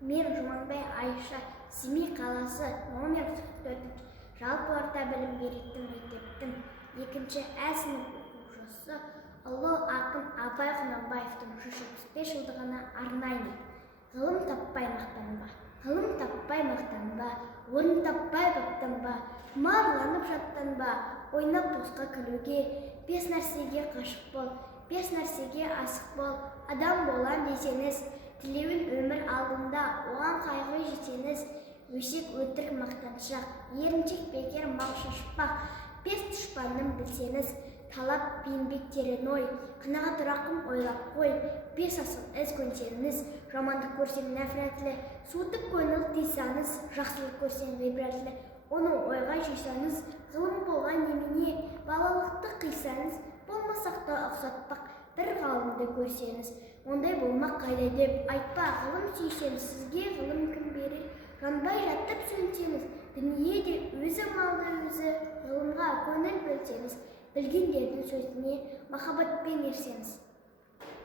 Мен Жұманбай Айша, Семей қаласы номер 44 жалпы орта білім беретін мектептің 2-ші Ә сынып оқушысы ұлы ақын Абай Құнанбаевтың 175 жылдығына арнаймын. Ғылым таппай мақтанба, орын таппай баптанба, құмарланып шаттанба, ойнап босқа күлуге, 5 нәрсеге қашық бол, 5 нәрсеге асық бол, адам болам десеңіз, тілеуін өмір алдында, оған қайғы жетеңіз, өсек өтірік мақтаншақ, еріншек бекер мал шашпақ, 5 дұшпанын білсеңіз, талап еңбек терең ой, қанағат рақым ойлап қой, 5 асыл іс көнсеңіз, жамандық көрсең нәфрәтлі, суытып көңіл тыйсаңыз, жақсылық көрсең ғибратлы, оны ойға жүйсаңыз, ғылым болған немене, балалықты қисаңыз, болмасақ та ұқсатпақ, бір ғалымды көрсеңіз, ондай болмақ қайда деп айтпа, ғылым сүйсем сізге ғылым кім берер, жанбай жатып сөнсеңіз, дүниеде өзі малды өзі, ғылымға көңіл бөлсеңіз, білгендердің сөзіне махаббатпен ерсеңіз.